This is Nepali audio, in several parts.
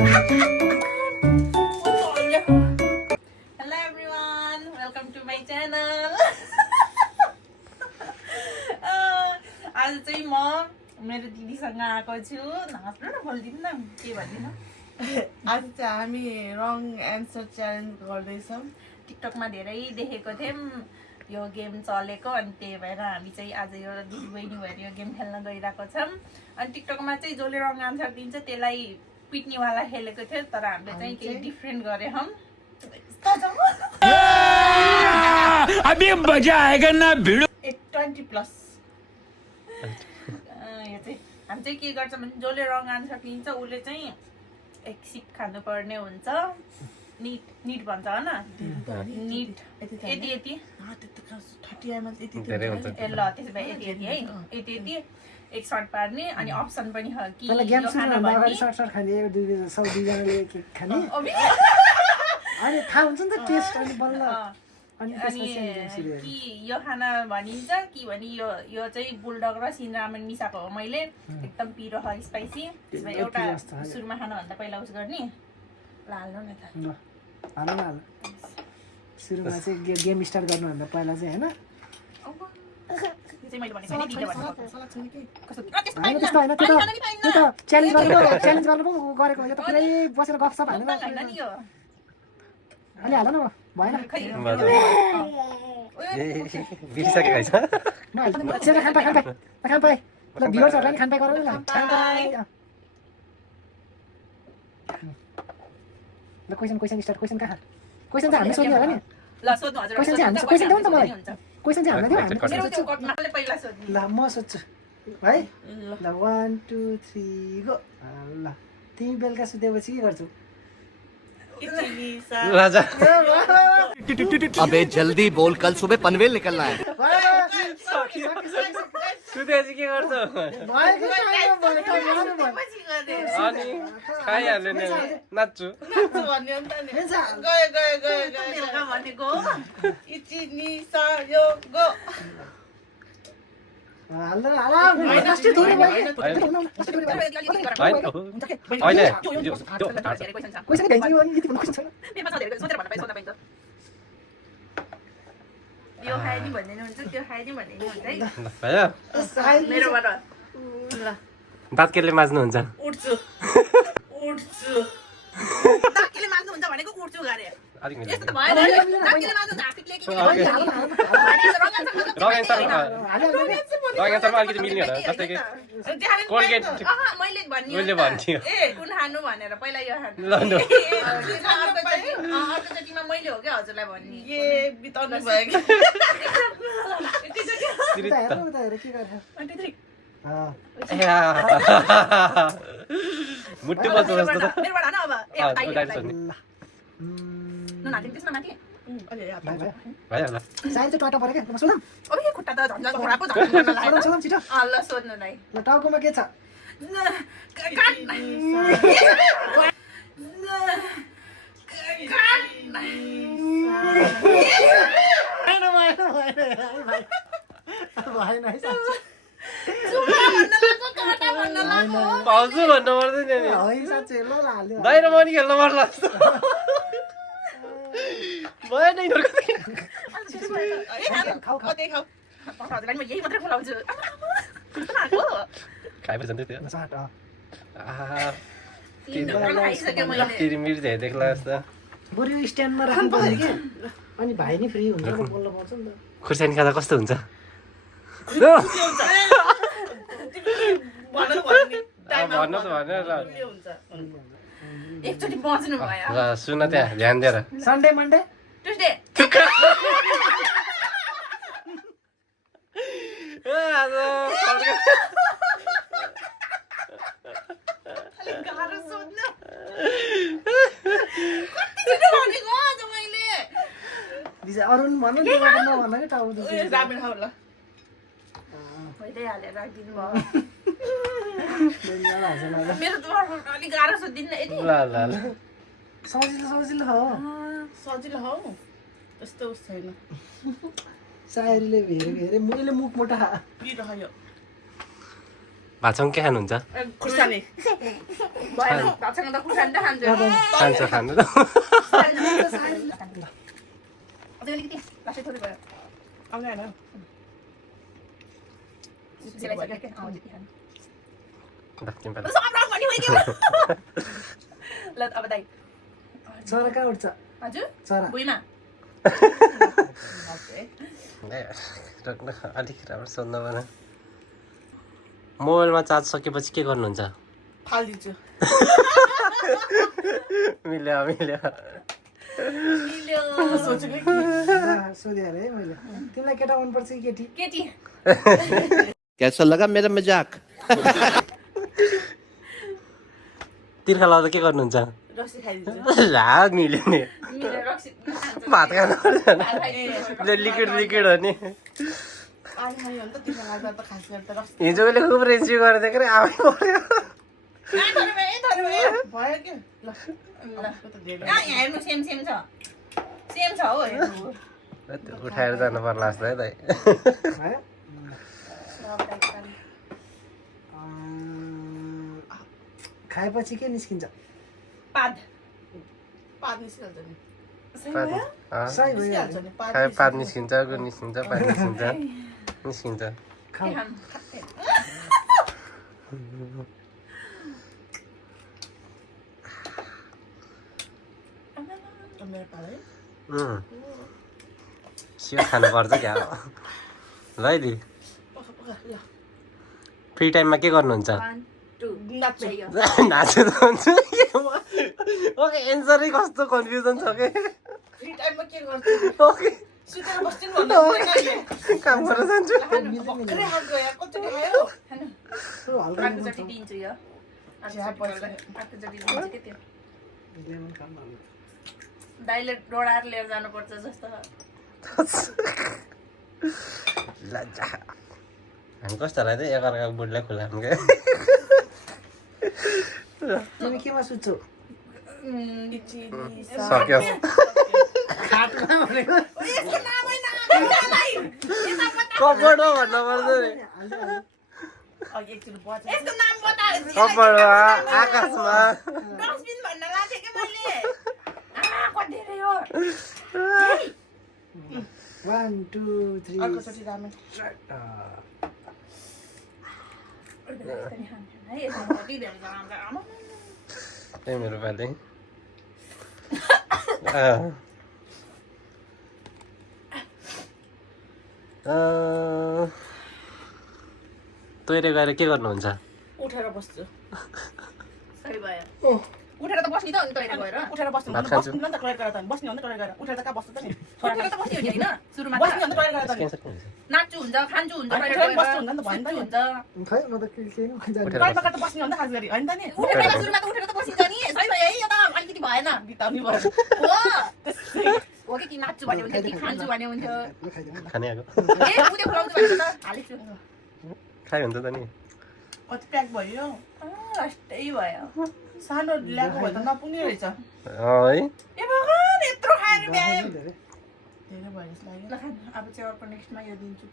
Hello everyone, welcome to my channel. आज चाहिँ म मेरो दिदीसँग आएको छु। नमस्ते न बोल्दिन न के भन्दिन। आज चाहिँ हामी रङ एन्सर च्यालेन्ज गर्दैछौँ। टिकटकमा धेरै देखेको थियौँ यो गेम चलेको, अनि त्यही भएर हामी चाहिँ आज यो दिदीबहिनी भएर यो गेम खेल्न गइरहेको छौँ। अनि टिकटकमा चाहिँ जसले रङ आन्सर दिन्छ त्यसलाई पिट्नेवाला खेलेको थियो, तर हामीले चाहिँ केही डिफ्रेन्ट गरे हम। अभी मजा आएगा ना भिडो 20+ यो चाहिँ हामी चाहिँ के गर्छ भने जसले रङ आन्सर दिन्छ उसले चाहिँ एक सिप खानुपर्ने हुन्छ। निट भन्छ होइन, निट यति यति 30 ml ए ल त्यसो भए यति यति है, यति यति एक सर्ट पार्ने। अनि अप्सन पनि छ कि यो खाना भन्ने सर्ट खाने सब दुईजनाले खाने अबि अनि थाहा हुन्छ नि त टेस्ट अनि बल्ल अनि अनि कि यो खाना भनिन्छ कि भने यो चाहिँ बुलडग र सिनरामन मिसाएको हो मैले। एकदम पिरो छ स्पाइसी। त्यसमा एउटा सुरुमा खानुभन्दा पहिला उस गर्ने ल हाल्नु न त। हाल्नु न हाल्नु। सुरुमा चाहिँ गेम स्टार्ट गर्नुभन्दा पहिला चाहिँ होइन चाहिँ मैले भनेको नि दिदीले भनेको कस्तो होइन त्यस्तो होइन त्यो त च्यालेन्ज गर्नु पो गरेको यो त पुरै बसेर गफसप हाल्नु हैन नि यो अलि हाल न भएन बिर्सकेको हैछ खान पाए ल भ्युअर्सहरुलाई खान पाए गरौ न खान पाए ल क्वेशन स्टार्ट क्वेशन कहाँ क्वेशन चाहिँ हामीले सोध्ने होला नि ल सोध्नु हजुर क्वेशन चाहिँ हामीले क्वेशन देऊ नि त मलाई क्वेशन चाहिँ हामीलाई देऊ मेरो त्यो कटमाले पहिला सोध्नु ल म सोध्छु है ल 1 2 3 गो ल तिमी बेलुका सुतेपछि के गर्छौ राजा अबे जल्दी बोल कल सुबह पनवेल निकलना है सुतेपछि के गर्छ अनि खाइहाल्यो नि नाच्छु भन्यो नि त नि गयो बेलुका भनेको इचिनी सा यो गो हाल्न लास्टै थोरै भयो अहिले क्वेशन भेट्नु अनि यति भन्नु क्वेशन छैन यो खाए नि भन्ने नि हुन्छ, त्यो खाए नि भन्ने नि हुन्छ है भयो मेरोबाट। ल दाँत केले माझ्नुहुन्छ उठ्छु दाकिले माग्नु हुन्छ भनेको उड्छु गरे अलिक यस्तो त भएन दाकिले माग्नु धाकिले के रङ एन्सरमा अलिकति मिल्ने होला जस्तै कि कोलगेट मैले भन्ने मैले भन्थ्यो ए कुन खानु भनेर पहिला यो खानु ल ल अर्कोचोटिमा मैले हो क्या हजुरलाई भन्ने ए बिताउनु भयो कि के गर्छ मुट्टु बस्नु जस्तो त मेरोबाट होइन अब ए ल नाति त्यसमा माथि भयो ल साइल चाहिँ टटा पऱ्यो क्या सोधौँ अब यो खुट्टा त झन्झट घोडाको झन्झट लाग्यो सोधौँ छिटो ल सोध्नुलाई ल टाउकोमा के छ भएन है पाउँछु भन्नु पर्दैन नि होइन साँच्चै ल हाल्यो दाइ र म नि खेल्नु पर्ला भयो नै खाऊ खाऊ हजुरलाई म यही मात्रै खुलाउँछु खाएपछि त्यो साट खाइसक्यो मैले किरिमिर देख्ला जस्तो बरु यो स्ट्यान्डमा राख्नु पर्यो कि अनि भाइ नि फ्री हुन्छ नि बोल्न पाउँछ नि त खुर्सानी खाँदा कस्तो हुन्छ भन्नु त भनेर एकचोटि बच्नु भयो ल सुन त्यहाँ ध्यान दिएर सन्डे मन्डे ट्युसडे गाह्रो सोध्नु कति छिटो भनेको आज मैले दिशा अरुण भन्नु नि नभन्न कि टाउ दुख्छ रामेन खाऊ ल पहिल्यै हालेर राखिदिनु डेन्जर हाल्छ ल भयो मेरो त अलिक गाह्रो सोधिदिनु यति ल ल ल सजिलो हो सजिलो हौ त्यस्तो उस छैन सायरीले हेरेको हेरे मैले मुख मोटा पिरो यो भातसँग के खानुहुन्छ खुर्सानी भएन भातसँग त खुर्सानी त खान्छ खान्छ खानु त अझै अलिकति लास्टै थोरै भयो आउने होइन सेलाइसक्यो के त्यति खानु तिमीलाई ल अब दाइ चरा कहाँ उठ्छ हजुर चरा भुइँमा अलिक राम्रो सोध्नु भएन मोबाइलमा चार्ज सकेपछि के गर्नुहुन्छ फालिदिन्छु मिल्यो मिल्यो सोचेको कि सोधेँ अरे है मैले तिमीलाई केटा मनपर्छ कि केटी केटी कैसा लगा मेरा मजाक तिर्खा लाउँदा के गर्नुहुन्छ रक्सी खाइदिन्छु ला मिल्यो नि मिलेर रक्सी भात खानु लिक्विड लिक्विड हो नि पानी खायो भने त तिमीलाई लाग्दा त खास गरेर त रक्सी हिजो मैले खुब रेन्सी गरिदिएको रे आमै पर्यो भयो कि ल यहाँ हेर्नु सेम सेम छ हो हेर्नु उठाएर जानु पर्ला जस्तो है दाइ है खाएपछि के निस्किन्छ पाद पात निस्किहाल्छ नि सही भइहाल्यो निस्किहाल्छ नि पात खाए पात निस्किन्छ गु निस्किन्छ पात निस्किन्छ निस्किन्छ खाऊ मेरो पात है सियो खानुपर्छ क्या हो ल है दि ल फ्री टाइममा के गर्नुहुन्छ नाच्छु नाच्नु त हुन्छ ओके एन्सरै कस्तो कन्फ्युजन छ के फ्री टाइममा के गर्छु ओके सुतेर बस्दिन भन्नु काम गरेर जान्छु भर्खरै हात गयो कतिचोटि खायो हल्का अर्कोचोटि दिन्छु यो अर्कोचोटि दिन्छु के त्यो लेमन खाऊ न दाइले डोडाएर लिएर जानुपर्छ जस्तो लज्जा हामी कस्तोलाई चाहिँ एकअर्काको बुढलाई खुलाम क्या तिमी केमा सुत्छौ सक्यो खाटमा भनेको कपड हो भन्नु पर्छ नि एकचोटि बच्चा यसको नाम बताए कपडमा आकाशमा डस्टबिन भन्न लाग्थेँ कि मैले कति धेरै हो 1 2 3 अर्कोचोटि रामेन त्यही मेरो पालि तैरे गएर के गर्नुहुन्छ उठेर बस्छु सही भयो उठेर त बस्नी त अनि तैँले गएर उठेर बस्नु भात खान्छु। बस्नु नि त टोइलेट गएर त बस्ने हो नि त टोइलेट गएर उठेर त कहाँ बस्नु त नि उठेर त बस्ने हो नि होइन सुरुमा बस्ने हो त नि त टोइलेट गएर त नि नाच्छु हुन्छ खान्छु हुन्छ अनि टोइलेट बस्नु गएर, हुन्छ नि त भयो नि त सुत्छु नि। हुन्छ खै म त के जाने उठेर टोइलेटमा गएर त बस्ने हो नि त खास गरी होइन त नि उठेर सुरुमा त उठेर त बसिन्छ नि सही भयो है यो त अलिकति भएन बिताउनु भयो हो कि नाच्छु भन्यो हुन्थ्यो कि खान्छु भन्यो हुन्थ्यो खाने आएको ए उदे खुवाउँछु भनेको त हालेछु खाइ हुन्छ त नि कति प्याक भयो लास्टै भयो सानो ल्याएको भए त नपुग्ने रहेछ है ए भगवान् यत्रो खाएर ब्यायो धेरै धेरै भयो जस्तो लाग्यो ल खानु अब चाहिँ अर्को नेक्स्टमा यो दिन्छु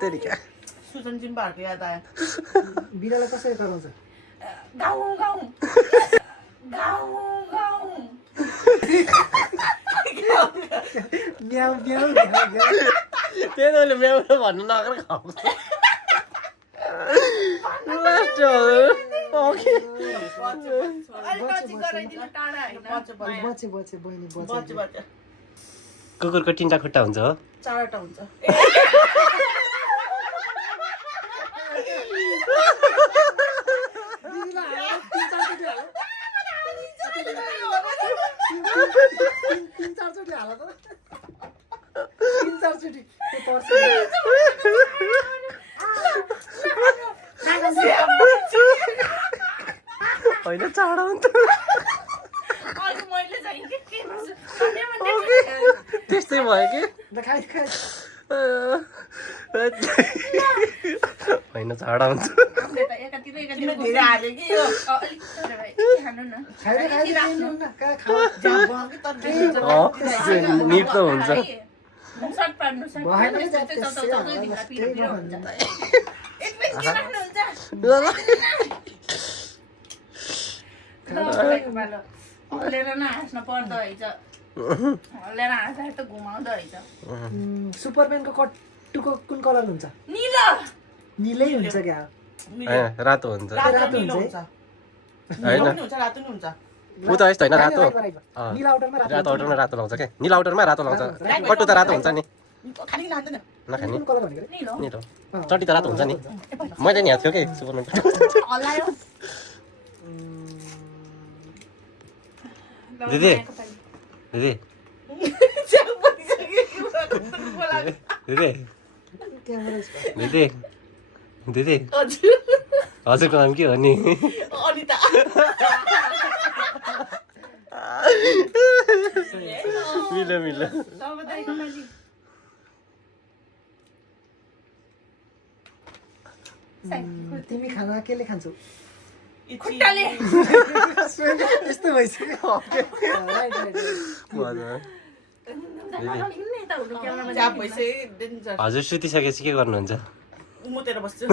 तेरिका सुजन जिम्बाहरूको याद आयो बिरालो कसरी कराउँछ गाउँ गाउँ गाउँ गाउँ म्याउ म्याउ म्याउ म्याउ त्यही त मैले म्याउ भन्नु नगर खाउँछ लास्ट ओके अलिक नजिक गराइदिनु टाढा होइन बचे बचे बहिनी बचे बच्चा बच्चा कुकुरको तिनवटा खुट्टा हुन्छ हो चारवटा हुन्छ तीन चारचोटि हाल त तीन चारचोटि पर्छ होइन चाँडो हुन्छ अर्को मैले चाहिँ के गर्छु त्यस्तै भयो कि खाइ खाइ होइन झाडा हुन्छ आफूले त एकातिर एकातिर किन धेरै हाल्यो कि यो अलिक तर भए यति खानु न खाइदे खाइदे राख्नु। कहाँ खाऊ भएकै त निट त हुन्छ सर्ट पार्नु सर्ट भएन पार्नु, नि त्यसपछि त्यसै चौचौ होला, ढिङ्गा त्यही पिरो पिरो भन्छ। हुन्छ एकछिन के राख्नुहुन्छ ल तपाईँको पालो हल्लेर न हाँस्न पर्दो रहेछ हल्लेर हाँस्दा त घुमाउँदो रहेछ सुपरम्यानको कट्टुको कुन कलर हुन्छ निलो निलै हुन्छ क्या रातो हुन्छ रातो निलो हुन्छ होइन निलो पनि हुन्छ रातो नि हुन्छ ऊ त यस्तो होइन रातो निलो आउटरमा रातो आउटरमा रातो लाउँछ क्या निलो आउटरमा रातो लाउँछ कट्टु त रातो हुन्छ नि खाने कि खाँदैन नखाने कुन कलर भनेको निलो निलो चट्टी त रातो हुन्छ नि मैले नि यहाँ थियो कि सुपरम्यान हल्लायो दिदी दिदी दिदी दिदी दिदी हजुरको नाम के हो नि अनिता मिल्यो मिल्यो तिमी खाना केले खान्छौ खुट्टाले यस्तो भइसक्यो राइट राइट चाप भइसक्यो डेन्जर हजुर सुतिसकेपछि के गर्नुहुन्छ मुतेर बस्छु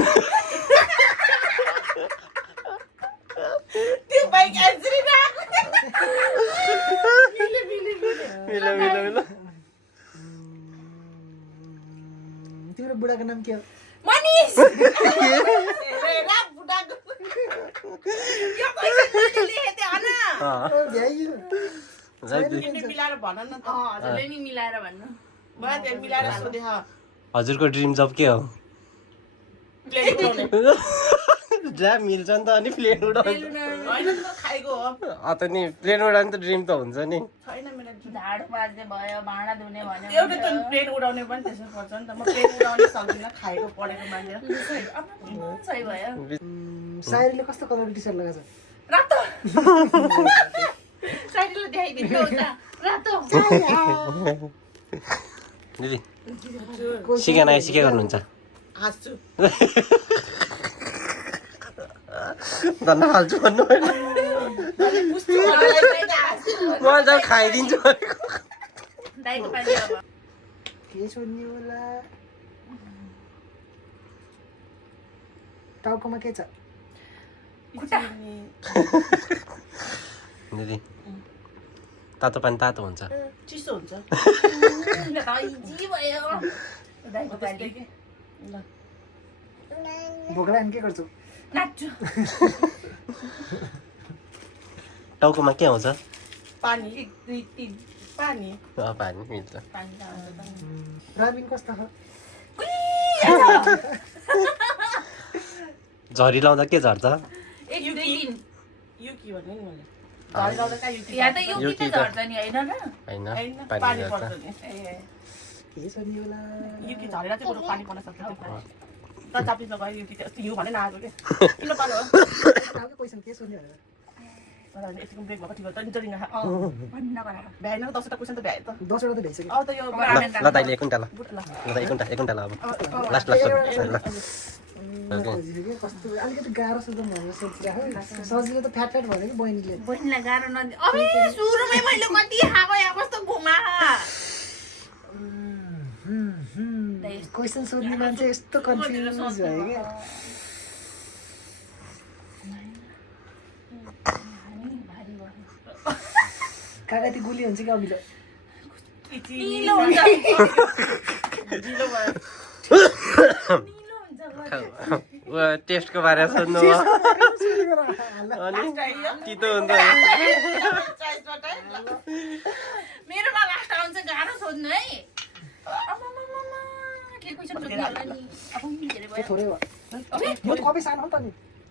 त्यो बाइक एन्सरी मिल्यो मिल्यो मिल्यो तिम्रो बुढाको नाम के हो मनिष यो पैसा मैले लेखेँ थिएँ हन भ्याइयो मिलाएर भन न त हजुरले नि मिलाएर भन्नु मलाई त्यो मिलाएर हाल्नु देखा हजुरको ड्रिम जब के हो प्लेन उडाउने ड्राम मिल्छ नि त अनि प्लेन उडाउने होइन त खाएको हो त नि प्लेन उडाउने त ड्रिम त हुन्छ नि छैन मेरो झाडु बाज्ने भयो भाँडा धुने भन्यो एउटा त प्लेन उडाउने पनि त्यसो पर्छ नि त म प्लेन उडाउनै सक्दिनँ खाएको पढेको मान्छे सही भयो सायरीले कस्तो कलरको टी सर्ट लगाएको छ रातो साइडले देखाइदिनु हुन्छ रातो दिदी सिकेन आएपछि के गर्नुहुन्छ हाँस्छु धन्न हाल्छु भन्नु होइन मैले त खाइदिन्छु भनेको दाइको पानी अब के सोध्ने होला टाउकोमा के छ दिदी तातो पानी तातो हुन्छ चिसो हुन्छ इजी भयो दाइको पानी भोक लाग्यो भने के गर्छौ नाच्छु टाउकोमा के आउँछ पानी 1 2 3 पानी पानी मिल्छ पानी त आउँछ राबिन कस्तो छ झरी लाउँदा के झर्छ 1 2 3 युकी भने नि मैले घर लाउँदा कहाँ युकी यहाँ त युकी त झर्छ नि होइन र होइन होइन पानी पानी झर्छ पर्छ नि ए के सोध्ने होला युकी झरेर चाहिँ बरु पानी पर्न सक्छ त्यो त चापिसमा गयो युकी त्यो यु भने नआएको के किन पालो हो टाउको क्वेसन के सोध्ने होला तर यतिको ब्रेक भएको ठिक हो नि जरिङ भन्नु नगर भ्याएन 10वटा क्वेसन त भ्याए त 10 वटा त भइसक्यो अब त यो ल दाइले 1 कुन्टा ल बुट ल ल एक कुन्टा ल अब लास्ट लास्ट ल खोजिसक्यो कस्तो अलिकति गाह्रो सोध्नु भनेर सोचिरहेको सजिलो त फ्याट फ्याट भन्यो कि बहिनीले बहिनीलाई गाह्रो नदि अबे सुरुमै मैले कति खाएको यहाँ कस्तो घुमा क्वेसन सोध्ने मान्छे यस्तो कन्फ्युज भयो क्या कागती गुली हुन्छ कि अमिलो निलो हुन्छ ढिलो भयो निलो हुन्छ टेस्टको बारेमा सोध्नु भयो अनि तितो हुन्छ मेरोमा लास्ट आउँछ गाह्रो सोध्नु है आमामामा, के क्वेसन सोध्नु होला नि अब धेरै भयो थोरै भयो अबे यो त कपी सानो हो त नि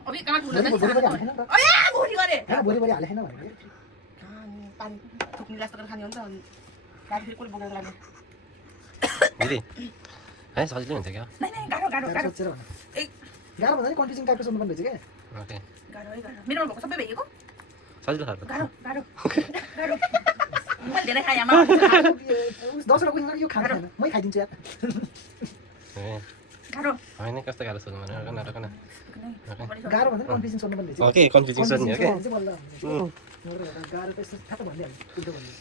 अबे कहाँ ठुलो छ भोलि हालेन नि त अया भोलि गरे भोलि हालेन भने पानी थुक्ने लास्ट गरेर खाने हो नि त राति फेरि कसले बोकेर लाने दिदी है सजिलै हुन्छ क्या नै नै गाह्रो गाह्रो गाह्रो सोचेर भन्नु ए गाह्रो भन्दा नि कन्फ्युजिङ टाइपको सोध्नु पर्ने रहेछ क्या ओके गाह्रो है गाह्रो मेरोमा भएको सबै भइएको सजिलो खालको गाह्रो गाह्रो गाह्रो मैले धेरै खाएँ आमा 10 वटा क्वेसन यो खाना खाएन मै खाइदिन्छु यार ए साह्रो होइन कस्तो गाह्रो सोध्नु भने रकन गाह्रो भन्दा कन्फ्युजन सोध्नु पर्ने रहेछ। ओके कन्फ्युजिङ सोध्ने हो के चाहिँ बल्ल गाह्रो त यस्तो ठ्याक्क भनिहाल्यो उल्टो भन्ने।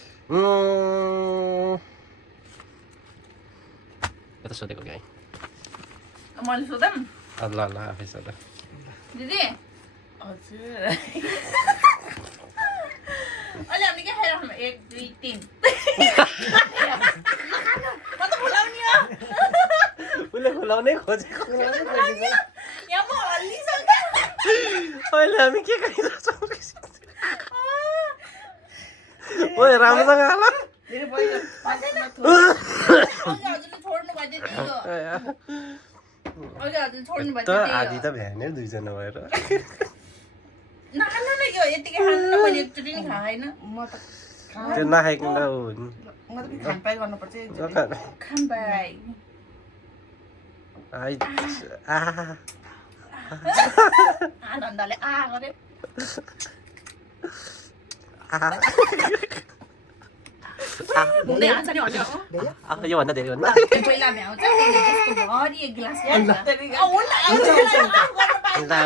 यता सोधेको क्या मैले सोधौँ ल ल आफै सोध दिदी हजुर अहिले हामीले के खाइराख्नु 1 2 3 म त खुलाउने हो उसले खुलाउनै खोजेको यहाँ म हल्लिसक्यो अहिले हामी के खाइरहेछौँ ओए राम्रोसँग हाल मेरो पहिलो हजुरले छोड्नु भयो त्यति हो अहिले हजुरले छोड्नु भयो त त्यति आधी हो त भ्याने दुईजना भएर नखानु न यो यतिकै खानु न मैले एकचोटि नि खाएन म त त्यो नखाइकन त म त खानपाई गर्नुपर्छ खान पाइ आनन्दले आ गरे घुम्दै हान्छ नि हल्यो योभन्दा धेरै भन्दा पहिला भ्याउँछ त्यसको भरि एक गिलास ल्याउँछ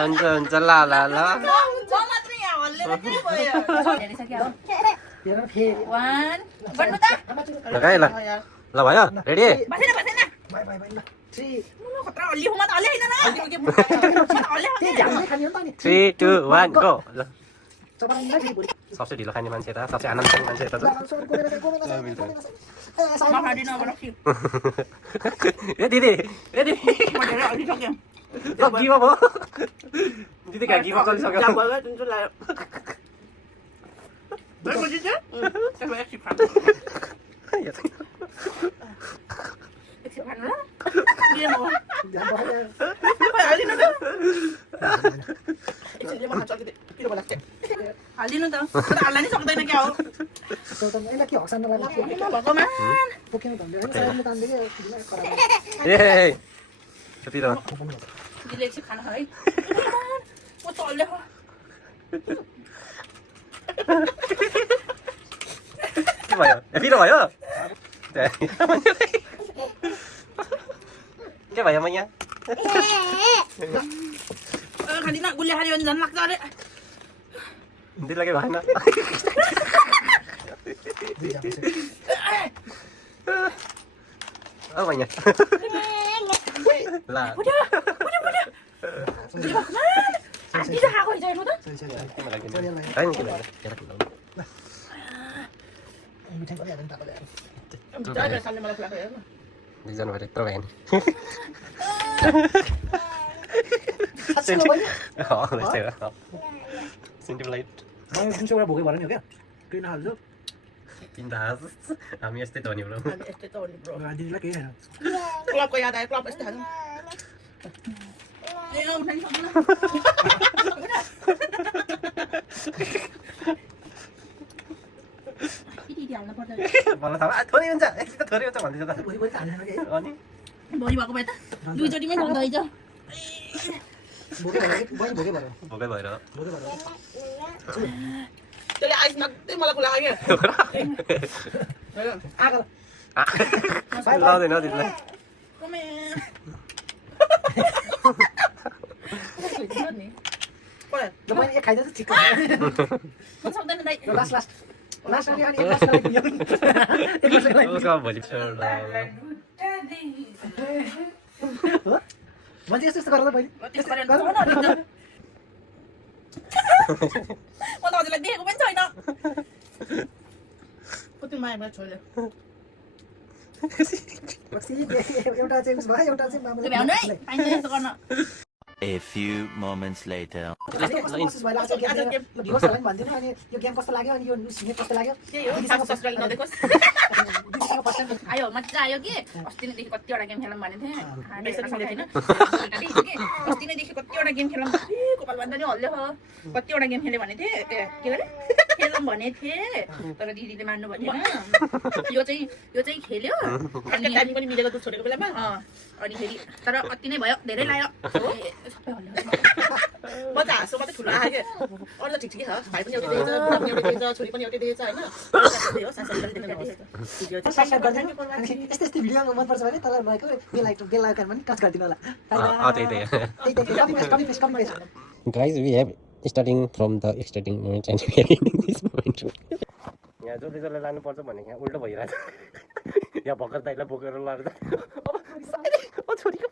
हुन्छ हुन्छ ल ल ल म मात्रै यहाँ हल्लेर के भयो हेरिसक्यो हो हेर फेरि 1 गर्नु त लगाए ल ल भयो रेडी बसेन बसेन बाइ बाइ बाइ ल 3 म खतरा हल्ली हुँ म त हल्ले हैन न त्यही ध्यानले खाने हो नि त 3 2 1 गो ल चबाउँदै फेरि भुँडी सबसे ढिलो खाने मान्छे त सबसे आनन्द खाने मान्छे त म खादिन अब रक्छु ए दिदी म धेरै हल्लिसक्यो ल गिभ अप हो दिदी कहाँ गिभ अप गरिसक्यो जाम भयो जुन चाहिँ लाग्यो भयो बुझिन्छ त्यसमा एकछिन खानु एकछिन खानु ल के म ध्यान बसाइ हालिदिनु त एकछिन म खान्छ अलिकति पिरो लाग्छ हालिदिनु त तर हाल्न नि सक्दैन क्या हो त यसलाई के हक्सान नलाग्ने भगवान् पोकेमा भन्दै होइन साइडमा तान्दै के खराब ए त्यति त दिदीले एकछिन खाना है म त हल्ले के भयो ए पिरो भयो के भयो म यहाँ खाँदिन गुलिया खाने भने झन् लाग्छ अरे दिदीलाई के भएन अब यहाँ ल दिदी खाएको हिजो हेर्नु त होइन के भयो मिठाई पनि हाल्नु तातो ल्याएर जाने सालले मलाई खुलाएको हेर्नु दुईजना भएर यत्रो भयो नि सेन्टिमलाइट मैले 200 वटा भोकै भएर नि हो क्या केही नहाल्छु बिन्दास हामी यस्तै त हो नि ब्रो हामी यस्तै त हो नि ब्रो दिदीलाई केही छैन क्लबको याद आयो क्लब यस्तै खानु ए उठाइ सक्दैन दिदी हाल्नु पर्दैन मलाई थाहा थोरै हुन्छ एकछिन त थोरै हुन्छ भन्दैछ त भोलि भोलि हाल्दैन कि अनि भोलि भएको भए त दुईचोटिमै खाँदा हिजो भोकै भएर बहिनी भोकै भएर भोकै भएर भोकै भएर त्यसले आइस मात्रै मलाई खुलाएको आएको लाउँदैन दिदीलाई ल मैले एक खाइदिएको ठिक सक्दैन दाइ लास्ट लास्ट लास्ट अनि एक वर्षको लागि एक वर्षको लागि भोलि मान्छे यस्तो यस्तो गरेर बहिनी त्यस्तो गरेर झन् हल्लिन्छ। म त हजुरलाई देखेको पनि छैन कति माया भयो छोरीले एउटा चाहिँ उस भयो एउटा चाहिँ त्यो भ्याउनु है पाइन्छ यस्तो गर्न A few moments later. कस्तो लाग्यो अनि यो कस्तो लाग्यो त्यही हो सासु ससुराले नदेखोस् आयो मजा आयो कि अस्ति नैदेखि कतिवटा गेम खेलौँ भनेको थिएँ अस्ति नैदेखि कतिवटा गेम खेलौँ कपाल भन्दा नि हल्ले हो कतिवटा गेम खेल्यो भनेको थिएँ के अरे खेलौँ भनेको थिएँ तर दिदीले मान्नु भनेन यो चाहिँ खेल्यो अनि टाइमिङ पनि मिलेको दुध छोडेको बेलामा अनि फेरि तर अति नै भयो धेरै लाग्यो सबै हल्यो म चाहिँ हाँसो मात्रै ठुलो आयो क्या अरू त ठिक ठिकै छ भाइ पनि एउटै देखेछ बुढा पनि एउटै देखेछ छोरी पनि एउटै देखेछ होइन त्यही हो सासुले पनि देखेछ भिडियो चाहिँ सब्सक्राइब गरिदिनु अनि यस्तो यस्तो भिडियो मनपर्छ भने तल रहेको बेल आइकन पनि टच गरिदिनु होला त्यही copy paste Guys, we have starting from the starting moment and we are ending this moment. यहाँ जसले लानुपर्छ भने यहाँ उल्टो भइरहेको छ यहाँ भर्खर दाइलाई बोकेर लाएर छोरीको